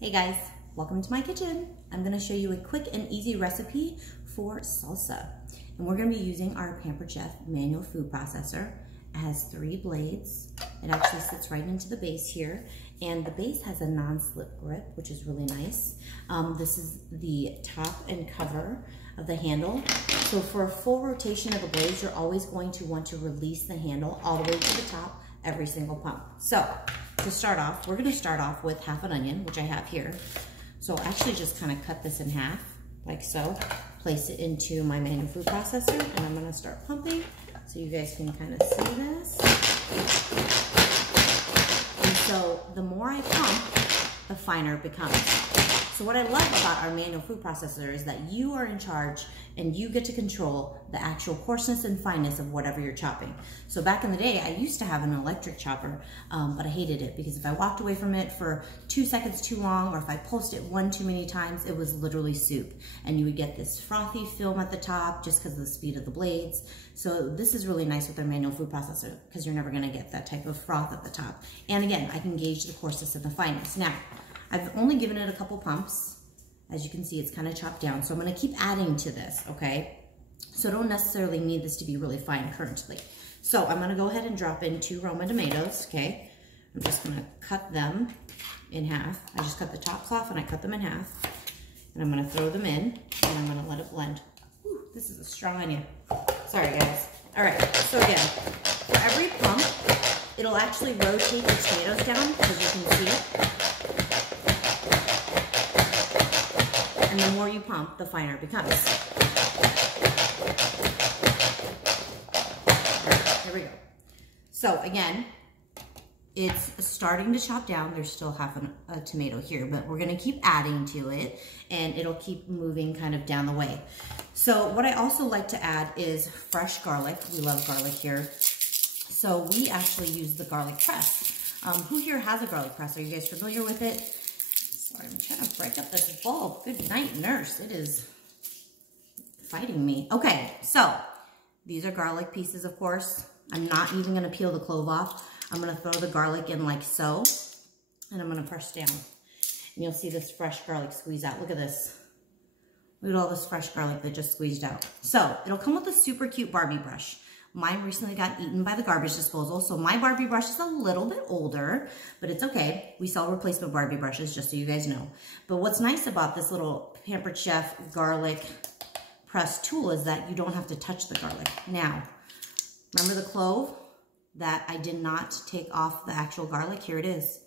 Hey guys, welcome to my kitchen. I'm gonna show you a quick and easy recipe for salsa. And we're gonna be using our Pampered Chef manual food processor. It has 3 blades. It actually sits right into the base here. And the base has a non-slip grip, which is really nice. This is the top and cover of the handle. So for a full rotation of the blades, you're always going to want to release the handle all the way to the top every single pump. So to start off, we're gonna start off with half an onion, which I have here. So I'll actually just kind of cut this in half, like so. Place it into my manual food processor, and I'm gonna start pumping so you guys can kind of see this. And so the more I pump, the finer it becomes. So what I love about our manual food processor is that you are in charge and you get to control the actual coarseness and fineness of whatever you're chopping. So back in the day, I used to have an electric chopper, but I hated it because if I walked away from it for 2 seconds too long, or if I pulsed it one too many times, it was literally soup. And you would get this frothy film at the top just because of the speed of the blades. So this is really nice with our manual food processor because you're never gonna get that type of froth at the top. And again, I can gauge the coarseness and the fineness. Now, I've only given it a couple pumps. As you can see, it's kind of chopped down. So I'm gonna keep adding to this, okay? So I don't necessarily need this to be really fine currently. So I'm gonna go ahead and drop in 2 Roma tomatoes, okay? I'm just gonna cut them in half. I just cut the tops off and I cut them in half. And I'm gonna throw them in and I'm gonna let it blend. Whew, this is a strong onion. Sorry guys. All right, so again, for every pump, it'll actually rotate the tomatoes down, as you can see. And the more you pump, the finer it becomes. All right, here we go. So again, it's starting to chop down. There's still half a tomato here, but we're gonna keep adding to it and it'll keep moving kind of down the way. So what I also like to add is fresh garlic. We love garlic here. So we actually use the garlic press. Who here has a garlic press? Are you guys familiar with it? Sorry, I'm trying to break up this bulb. Good night, nurse. It is fighting me. Okay, so these are garlic pieces, of course. I'm not even gonna peel the clove off. I'm gonna throw the garlic in like so, and I'm gonna press down. And you'll see this fresh garlic squeeze out. Look at this. Look at all this fresh garlic that just squeezed out. So it'll come with a super cute Barbie brush. Mine recently got eaten by the garbage disposal, so my Barbie brush is a little bit older, but it's okay. We sell replacement Barbie brushes, just so you guys know. But what's nice about this little Pampered Chef garlic press tool is that you don't have to touch the garlic. Now, remember the clove that I did not take off the actual garlic? Here it is.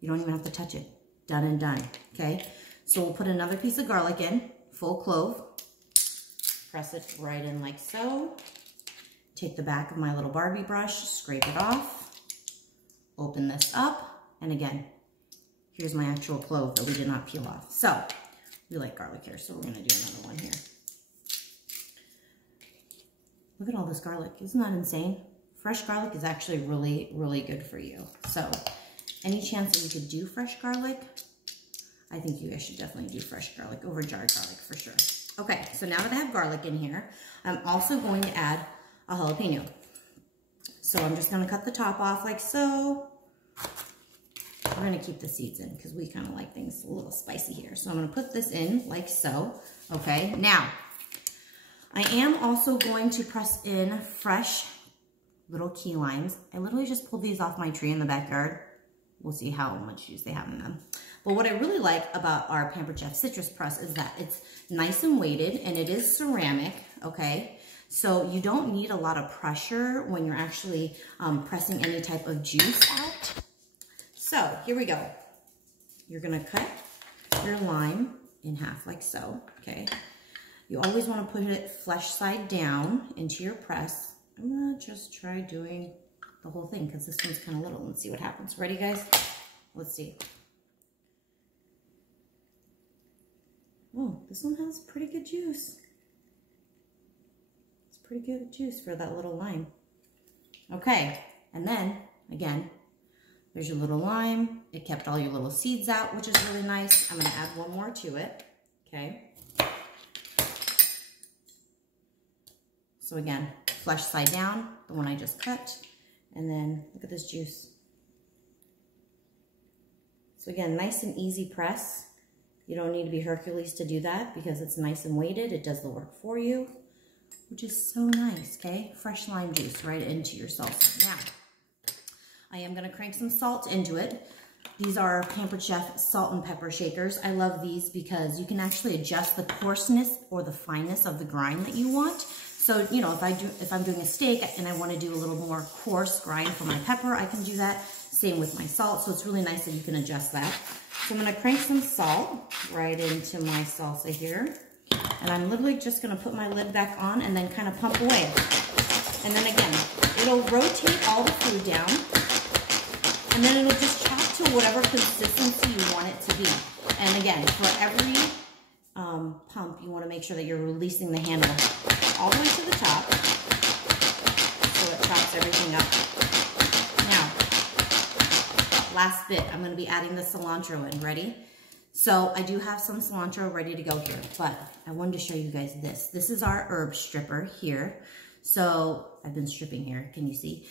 You don't even have to touch it. Done and done, okay? So we'll put another piece of garlic in, full clove. Press it right in like so. Take the back of my little Barbie brush, scrape it off, open this up, and again, here's my actual clove that we did not peel off. So, we like garlic here, so we're gonna do another one here. Look at all this garlic, isn't that insane? Fresh garlic is actually really, really good for you. So, any chance that we could do fresh garlic? I think you guys should definitely do fresh garlic over jarred garlic for sure. Okay, so now that I have garlic in here, I'm also going to add a jalapeno. So I'm just gonna cut the top off like so. We're gonna keep the seeds in because we kind of like things a little spicy here. So I'm gonna put this in like so, okay? Now, I am also going to press in fresh little key limes. I literally just pulled these off my tree in the backyard. We'll see how much juice they have in them. But what I really like about our Pampered Chef citrus press is that it's nice and weighted and it is ceramic, okay? So you don't need a lot of pressure when you're actually pressing any type of juice out. So here we go. You're gonna cut your lime in half like so, okay? You always wanna put it flesh side down into your press. I'm gonna just try doing the whole thing because this one's kind of little. Let's see what happens. Ready, guys? Let's see. Oh, this one has pretty good juice. Pretty good juice for that little lime. Okay, and then again, there's your little lime. It kept all your little seeds out, which is really nice. I'm gonna add one more to it, okay? So again, flesh side down, the one I just cut, and then look at this juice. So again, nice and easy press. You don't need to be Hercules to do that because it's nice and weighted. It does the work for you, which is so nice, okay? Fresh lime juice right into your salsa. Now, I am gonna crank some salt into it. These are Pampered Chef salt and pepper shakers. I love these because you can actually adjust the coarseness or the fineness of the grind that you want. So, you know, if I'm doing a steak and I want to do a little more coarse grind for my pepper, I can do that. Same with my salt. So it's really nice that you can adjust that. So I'm going to crank some salt right into my salsa here. And I'm literally just going to put my lid back on and then kind of pump away. And then again, it'll rotate all the food down. And then it'll just chop to whatever consistency you want it to be. And again, for every pump, you want to make sure that you're releasing the handle all the way to the top so it chops everything up. Now, last bit, I'm going to be adding the cilantro in. Ready? So I do have some cilantro ready to go here, but I wanted to show you guys this. This is our herb stripper here. So I've been stripping here. Can you see?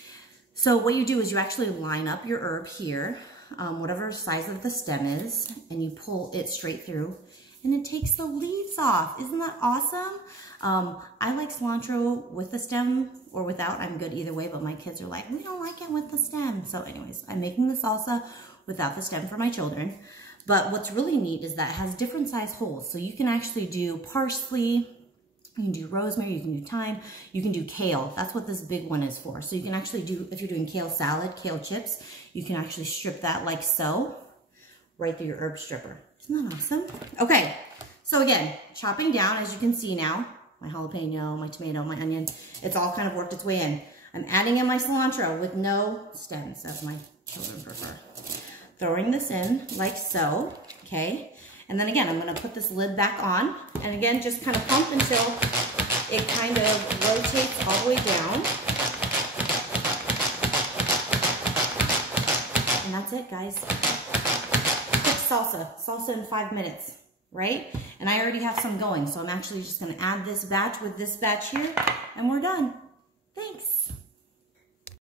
So what you do is you actually line up your herb here, whatever size of the stem is, and you pull it straight through, and it takes the leaves off. Isn't that awesome? I like cilantro with the stem or without. I'm good either way, but my kids are like, we don't like it with the stem. So anyways, I'm making the salsa without the stem for my children. But what's really neat is that it has different size holes. So you can actually do parsley, you can do rosemary, you can do thyme, you can do kale. That's what this big one is for. So you can actually do, if you're doing kale salad, kale chips, you can actually strip that like so, right through your herb stripper. Isn't that awesome? Okay, so again, chopping down, as you can see now, my jalapeno, my tomato, my onion, it's all kind of worked its way in. I'm adding in my cilantro with no stems, as my children prefer. Throwing this in like so, okay? And then again, I'm gonna put this lid back on, and again, just kind of pump until it kind of rotates all the way down. And that's it, guys. Quick salsa in 5 minutes, right? And I already have some going, so I'm actually just gonna add this batch with this batch here, and we're done. Thanks.